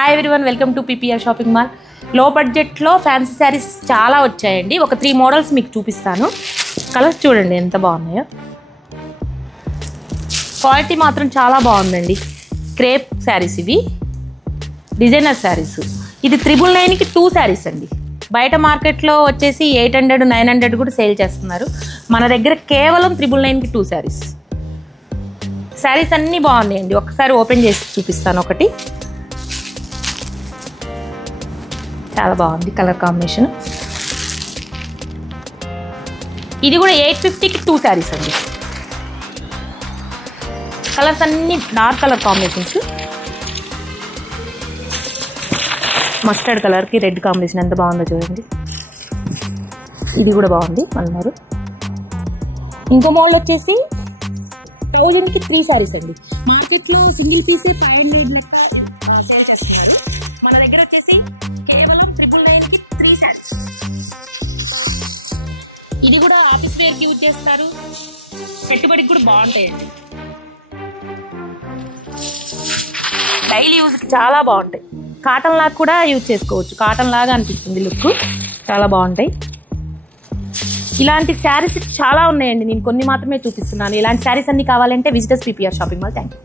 Hi everyone, welcome to PPR shopping mall. లో బడ్జెట్లో fancy saris చాలా వచ్చాయండి. ఒక 3 మోడల్స్ మీకు చూపిస్తాను. కలర్స్ చూడండి ఎంత బాగున్నాయో. క్వాలిటీ మాత్రం చాలా బాగుందండి. క్రేప్ శారీస్ ఇవి, డిజైనర్ శారీస్. ఇది 999కి 2 శారీస్ అండి. బయట మార్కెట్లో వచ్చేసి 800, 900 కూడా సేల్ చేస్తున్నారు. మన దగ్గర కేవలం 999కి 2 శారీస్. శారీస్ అన్నీ బాగున్నాయండి. ఒకసారి ఓపెన్ చేసి చూపిస్తాను. ఒకటి చాలా బాగుంది కలర్ కాంబినేషన్. ఇది కూడా 850కి 2 శారీస్ అండి. కలర్స్ అన్ని డార్క్ కలర్ కాంబినేషన్స్. మస్టర్డ్ కలర్కి రెడ్ కాంబినేషన్ ఎంత బాగుందో చూడండి. ఇది కూడా బాగుంది అన్నారు. ఇంకో మోడల్ వచ్చేసి 1000కి 3 శారీస్ అండి. మార్కెట్లో సింగిల్ పీసే 500 లెక్క సేల్ చేస్తున్నారు. మన దగ్గర వచ్చేసి కేవలం 999కి 3 శారీస్. ఇది కూడా ఆఫీస్ వేర్కి యూజ్ చేస్తారు. పెట్టుబడికి కూడా బాగుంటాయండి. డైలీ యూజ్కి చాలా బాగుంటాయి. కాటన్ లాగా కూడా యూజ్ చేసుకోవచ్చు. కాటన్ లాగా అనిపిస్తుంది లుక్. చాలా బాగుంటాయి. ఇలాంటి శారీస్ చాలా ఉన్నాయండి. నేను కొన్ని మాత్రమే చూపిస్తున్నాను. ఇలాంటి శారీస్ అన్ని కావాలంటే visitors PPR shopping mall. Thank you.